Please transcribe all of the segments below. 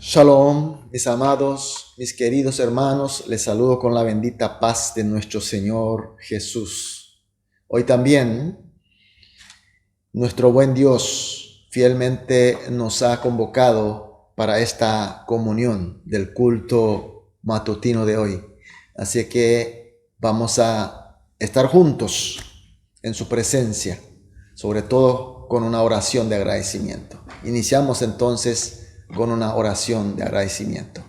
Shalom, mis amados, mis queridos hermanos, les saludo con la bendita paz de nuestro Señor Jesús. Hoy también nuestro buen Dios fielmente nos ha convocado para esta comunión del culto matutino de hoy. Así que vamos a estar juntos en su presencia, sobre todo con una oración de agradecimiento. Iniciamos entonces con una oración de agradecimiento.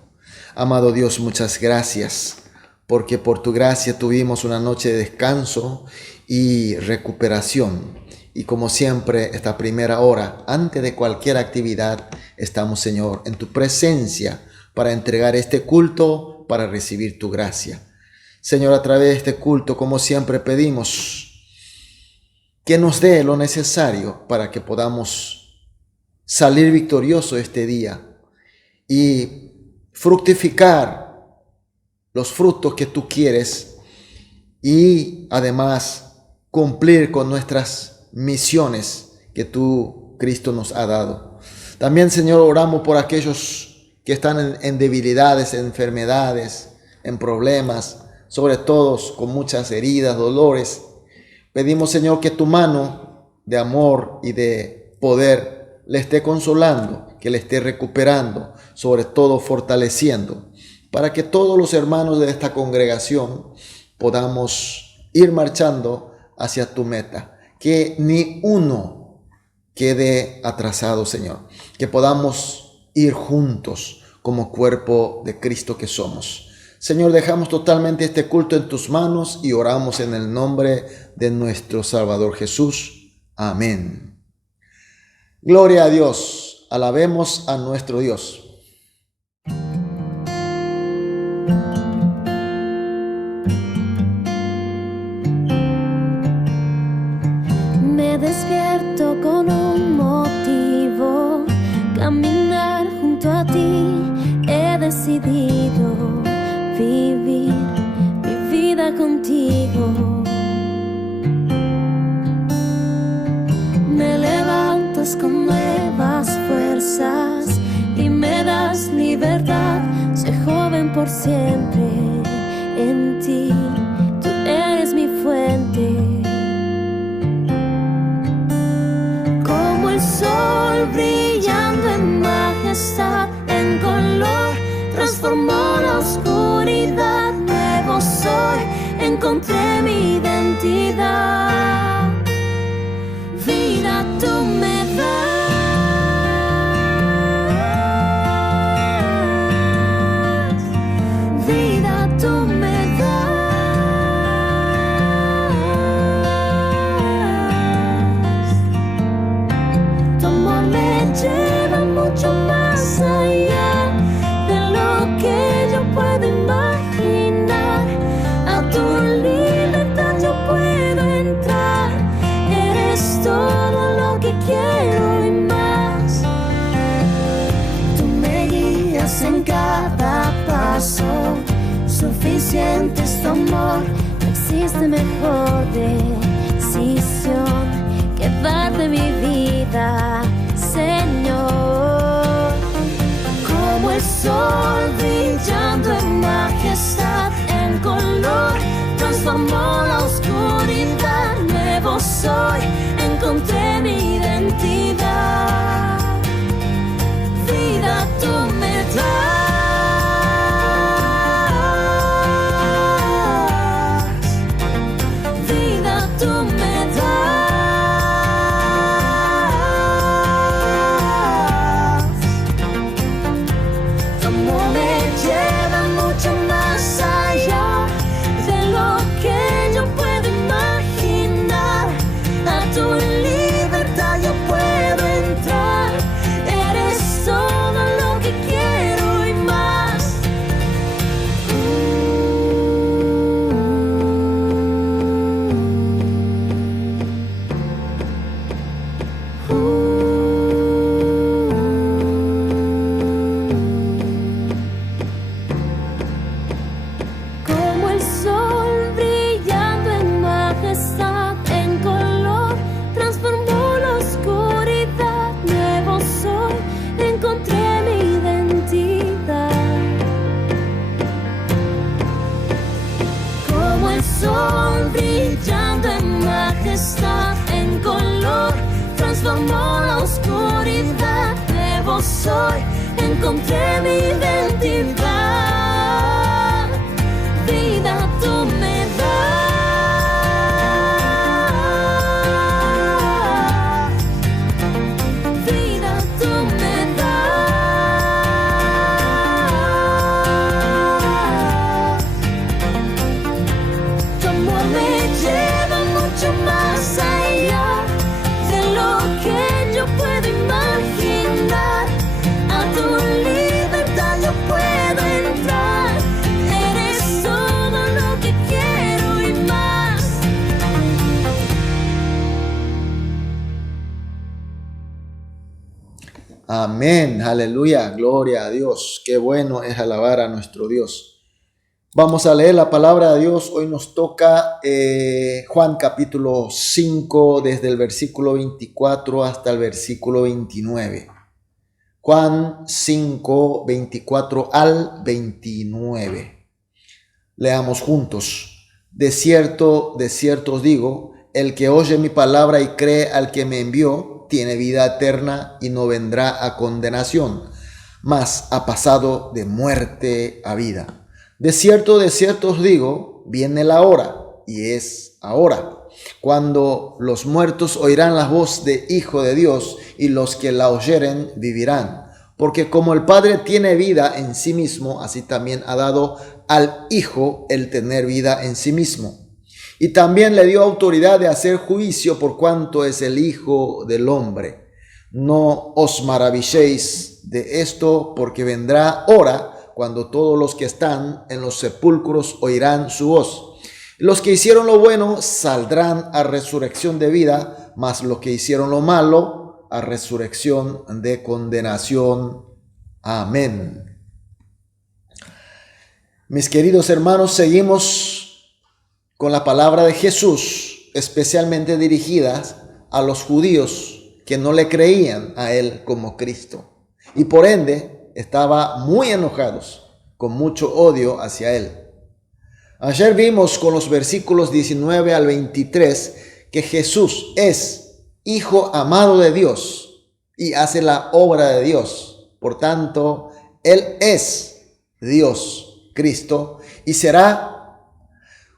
Amado Dios, muchas gracias, porque por tu gracia tuvimos una noche de descanso y recuperación. Y como siempre, esta primera hora, antes de cualquier actividad, estamos, Señor, en tu presencia para entregar este culto, para recibir tu gracia. Señor, a través de este culto, como siempre, pedimos que nos dé lo necesario para que podamos salir victorioso este día y fructificar los frutos que tú quieres y además cumplir con nuestras misiones que tú, Cristo, nos ha dado. También, Señor, oramos por aquellos que están en debilidades, en enfermedades, en problemas, sobre todo con muchas heridas, dolores. Pedimos, Señor, que tu mano de amor y de poder le esté consolando, que le esté recuperando, sobre todo fortaleciendo, para que todos los hermanos de esta congregación podamos ir marchando hacia tu meta, que ni uno quede atrasado, Señor, que podamos ir juntos como cuerpo de Cristo que somos. Señor, dejamos totalmente este culto en tus manos y oramos en el nombre de nuestro Salvador Jesús. Amén. Gloria a Dios, alabemos a nuestro Dios. Me despierto con un motivo, caminar junto a ti. He decidido vivir mi vida contigo. Me levantas con nuevas fuerzas y me das libertad. Soy joven por siempre en ti, tú eres mi fuente. Como el sol brillando en majestad, en color, transformó la oscuridad. Nuevo soy, encontré mi identidad. Vida tú me das, vida tú me das. Tu amor me lleva mucho más allá de lo que yo puedo imaginar. A tu libertad yo puedo entrar. Eres todo lo que quiero y más. Tú me guías en cada paso. Suficiente es tu amor. No existe mejor decisión que darte mi vida, Señor. Como el sol brillando en majestad, en color, transformó la oscuridad. Nuevo soy, encontré mi identidad. Vida tú me das, vida tú me das. Tu amor me lleva mucho más allá de lo que yo puedo imaginar. A tu libertad yo puedo entrar. Eres todo lo que quiero y más. Como el sol brillando en majestad, en color, transformó la oscuridad. Nuevo soy, encontré mi identidad. soy, encontré mi identidad. Vida tú me das, vida tú me das. Tu amor me lleva mucho más allá de lo que yo puedo imaginar. A tu libertad yo puedo entrar. Eres todo lo que quiero y más. Amén, aleluya, gloria a Dios. Qué bueno es alabar a nuestro Dios. Vamos a leer la palabra de Dios. Hoy nos toca Juan capítulo 5, desde el versículo 24 hasta el versículo 29. Juan 5, 24 al 29. Leamos juntos. De cierto os digo, el que oye mi palabra y cree al que me envió, tiene vida eterna y no vendrá a condenación, mas ha pasado de muerte a vida. De cierto os digo, viene la hora, y es ahora, cuando los muertos oirán la voz de Hijo de Dios, y los que la oyeren vivirán. Porque como el Padre tiene vida en sí mismo, así también ha dado al Hijo el tener vida en sí mismo. Y también le dio autoridad de hacer juicio por cuanto es el Hijo del Hombre. No os maravilléis de esto, porque vendrá hora cuando todos los que están en los sepulcros oirán su voz. Los que hicieron lo bueno saldrán a resurrección de vida, mas los que hicieron lo malo a resurrección de condenación. Amén. Mis queridos hermanos, seguimos con la palabra de Jesús, especialmente dirigidas a los judíos que no le creían a él como Cristo, y por ende estaban muy enojados, con mucho odio hacia él. Ayer vimos con los versículos 19 al 23 que Jesús es Hijo amado de Dios y hace la obra de Dios. Por tanto, Él es Dios, Cristo, y será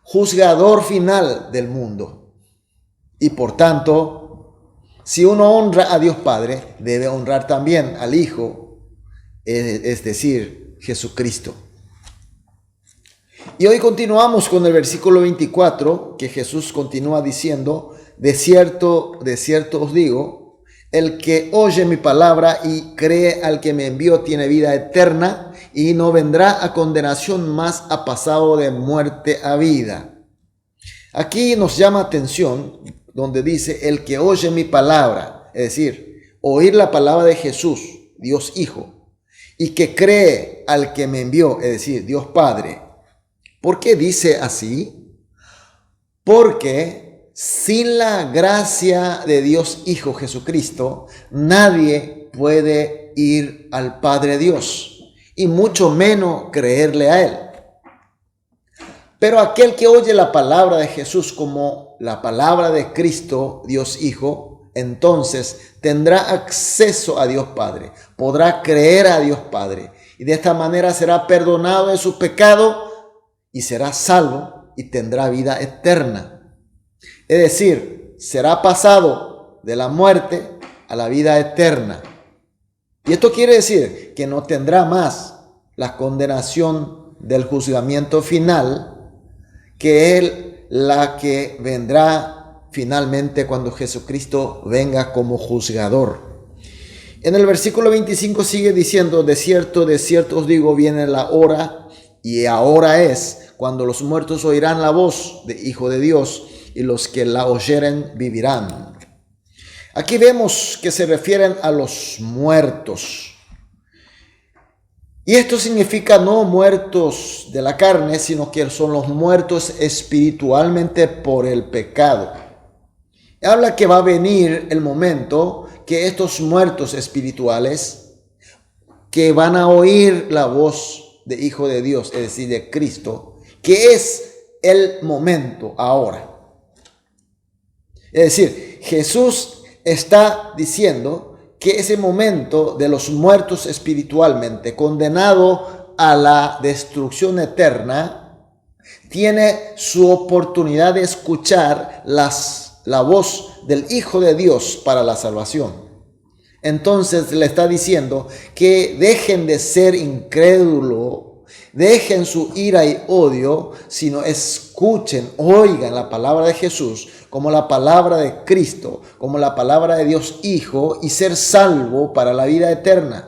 juzgador final del mundo. Y por tanto, si uno honra a Dios Padre, debe honrar también al Hijo, es decir, Jesucristo. Y hoy continuamos con el versículo 24, que Jesús continúa diciendo, de cierto os digo, el que oye mi palabra y cree al que me envió tiene vida eterna y no vendrá a condenación, mas ha pasado de muerte a vida. Aquí nos llama atención donde dice el que oye mi palabra, es decir, oír la palabra de Jesús, Dios Hijo, y que cree al que me envió, es decir, Dios Padre. ¿Por qué dice así? Porque sin la gracia de Dios Hijo Jesucristo, nadie puede ir al Padre Dios, y mucho menos creerle a Él. Pero aquel que oye la palabra de Jesús como la palabra de Cristo, Dios Hijo, entonces tendrá acceso a Dios Padre, podrá creer a Dios Padre, y de esta manera será perdonado de su pecado y será salvo y tendrá vida eterna. Es decir, será pasado de la muerte a la vida eterna. Y esto quiere decir que no tendrá más la condenación del juzgamiento final, que es la que vendrá finalmente cuando Jesucristo venga como juzgador. En el versículo 25 sigue diciendo, de cierto os digo, viene la hora, y ahora es, cuando los muertos oirán la voz de Hijo de Dios, y los que la oyeren vivirán. Aquí vemos que se refieren a los muertos. Y esto significa no muertos de la carne, sino que son los muertos espiritualmente por el pecado. Habla que va a venir el momento que estos muertos espirituales, que van a oír la voz de Hijo de Dios, es decir, de Cristo, que es el momento ahora. Es decir, Jesús está diciendo que ese momento de los muertos espiritualmente, condenado a la destrucción eterna, tiene su oportunidad de escuchar la voz del Hijo de Dios para la salvación. Entonces le está diciendo que dejen de ser incrédulos, dejen su ira y odio, sino escuchen, oigan la palabra de Jesús como la palabra de Cristo, como la palabra de Dios Hijo, y ser salvo para la vida eterna.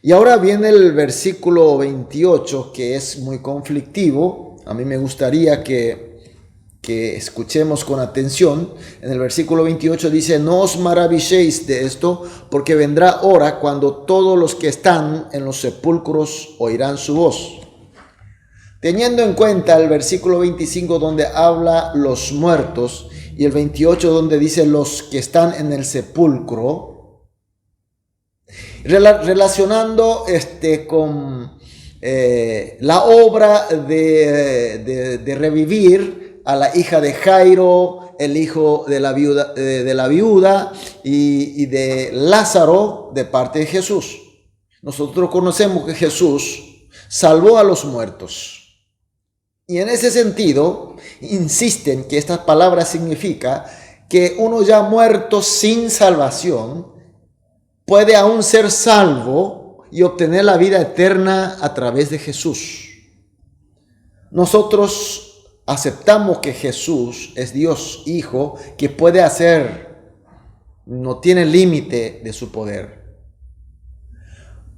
Y ahora viene el versículo 28, que es muy conflictivo. A mí me gustaría que escuchemos con atención. En el versículo 28 dice: no os maravilléis de esto, porque vendrá hora cuando todos los que están en los sepulcros oirán su voz. Teniendo en cuenta el versículo 25 donde habla los muertos y el 28 donde dice los que están en el sepulcro, relacionando con la obra de revivir a la hija de Jairo, el hijo de la viuda y de Lázaro de parte de Jesús. Nosotros conocemos que Jesús salvó a los muertos. Y en ese sentido, insisten que estas palabras significa que uno ya muerto sin salvación puede aún ser salvo y obtener la vida eterna a través de Jesús. Nosotros aceptamos que Jesús es Dios Hijo, que puede hacer, no tiene límite de su poder.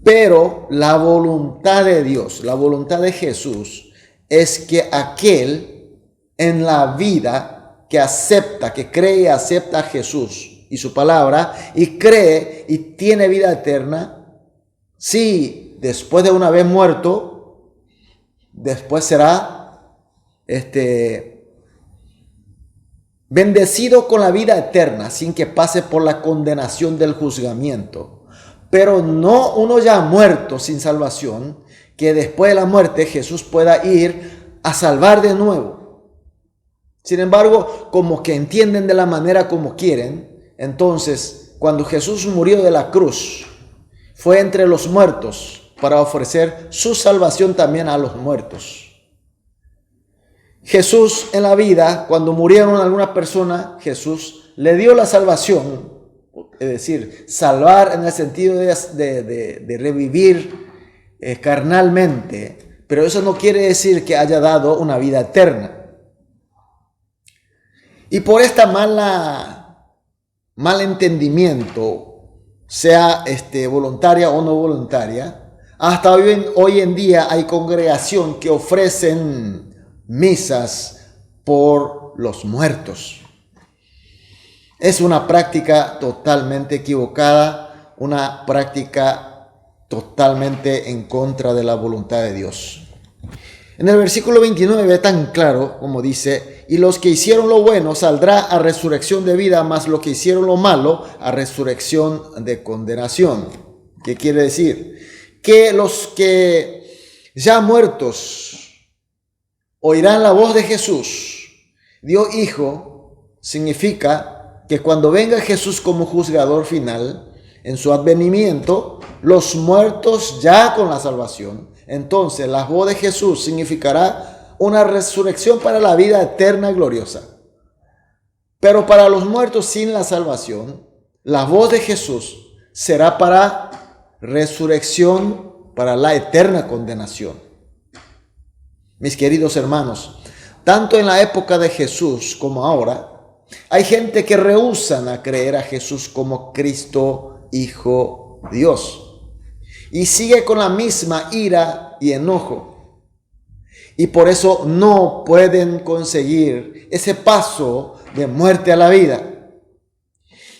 Pero la voluntad de Dios, la voluntad de Jesús, es que aquel en la vida que acepta, que cree y acepta a Jesús y su palabra, y cree y tiene vida eterna, sí, después de una vez muerto, después será bendecido con la vida eterna, sin que pase por la condenación del juzgamiento. Pero no uno ya muerto sin salvación, que después de la muerte Jesús pueda ir a salvar de nuevo. Sin embargo, como que entienden de la manera como quieren, entonces cuando Jesús murió de la cruz, fue entre los muertos para ofrecer su salvación también a los muertos. Jesús en la vida, cuando murieron algunas personas, Jesús le dio la salvación, es decir, salvar en el sentido de revivir carnalmente, pero eso no quiere decir que haya dado una vida eterna. Y por esta mal entendimiento, sea voluntaria o no voluntaria, hasta hoy en día hay congregación que ofrecen misas por los muertos. Es una práctica totalmente equivocada, una práctica totalmente en contra de la voluntad de Dios. En el versículo 29 tan claro como dice: y los que hicieron lo bueno saldrá a resurrección de vida, mas los que hicieron lo malo a resurrección de condenación. ¿Qué quiere decir? Que los que ya muertos oirán la voz de Jesús, Dios Hijo, significa que cuando venga Jesús como juzgador final, en su advenimiento, los muertos ya con la salvación, entonces la voz de Jesús significará una resurrección para la vida eterna y gloriosa. Pero para los muertos sin la salvación, la voz de Jesús será para resurrección para la eterna condenación. Mis queridos hermanos, tanto en la época de Jesús como ahora, hay gente que rehúsan a creer a Jesús como Cristo Hijo Dios, y sigue con la misma ira y enojo, y por eso no pueden conseguir ese paso de muerte a la vida.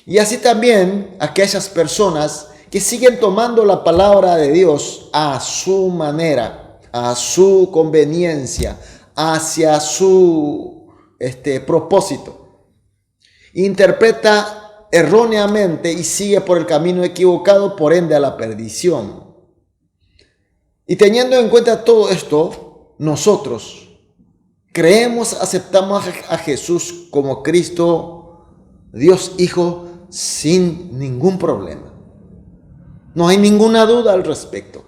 Y así también aquellas personas que siguen tomando la palabra de Dios a su manera, a su conveniencia, hacia su propósito, interpreta erróneamente y sigue por el camino equivocado, por ende a la perdición. Y teniendo en cuenta todo esto, nosotros creemos, aceptamos a Jesús como Cristo, Dios Hijo, sin ningún problema. No hay ninguna duda al respecto.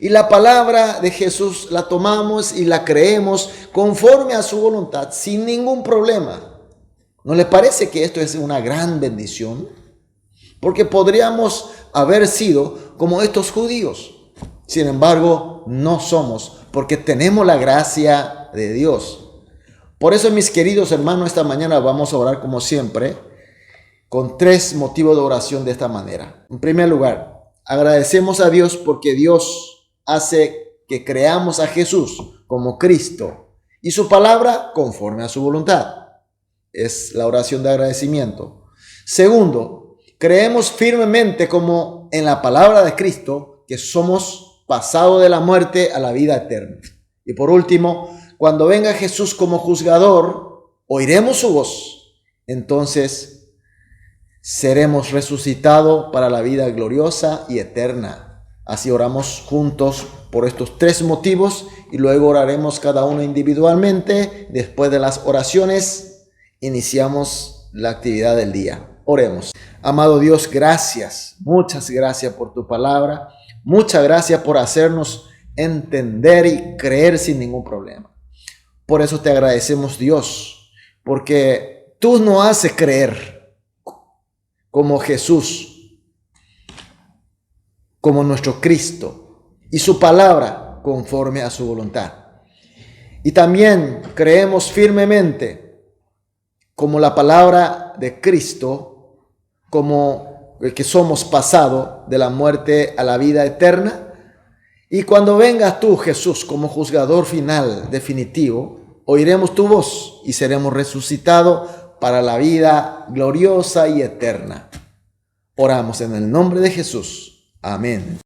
Y la palabra de Jesús la tomamos y la creemos conforme a su voluntad, sin ningún problema. ¿No le parece que esto es una gran bendición? Porque podríamos haber sido como estos judíos. Sin embargo, no somos, porque tenemos la gracia de Dios. Por eso, mis queridos hermanos, esta mañana vamos a orar como siempre, con 3 motivos de oración de esta manera. En primer lugar, agradecemos a Dios porque Dios hace que creamos a Jesús como Cristo y su palabra conforme a su voluntad. Es la oración de agradecimiento. Segundo, creemos firmemente como en la palabra de Cristo que somos pasados de la muerte a la vida eterna. Y por último, cuando venga Jesús como juzgador, oiremos su voz. Entonces seremos resucitados para la vida gloriosa y eterna. Así oramos juntos por estos 3 motivos y luego oraremos cada uno individualmente. Después de las oraciones, iniciamos la actividad del día. Oremos. Amado Dios, gracias. Muchas gracias por tu palabra. Muchas gracias por hacernos entender y creer sin ningún problema. Por eso te agradecemos, Dios, porque tú nos haces creer como Jesús, como nuestro Cristo y su palabra conforme a su voluntad. Y también creemos firmemente como la palabra de Cristo, como el que somos pasado de la muerte a la vida eterna. Y cuando vengas tú, Jesús, como juzgador final, definitivo, oiremos tu voz y seremos resucitados para la vida gloriosa y eterna. Oramos en el nombre de Jesús. Amén.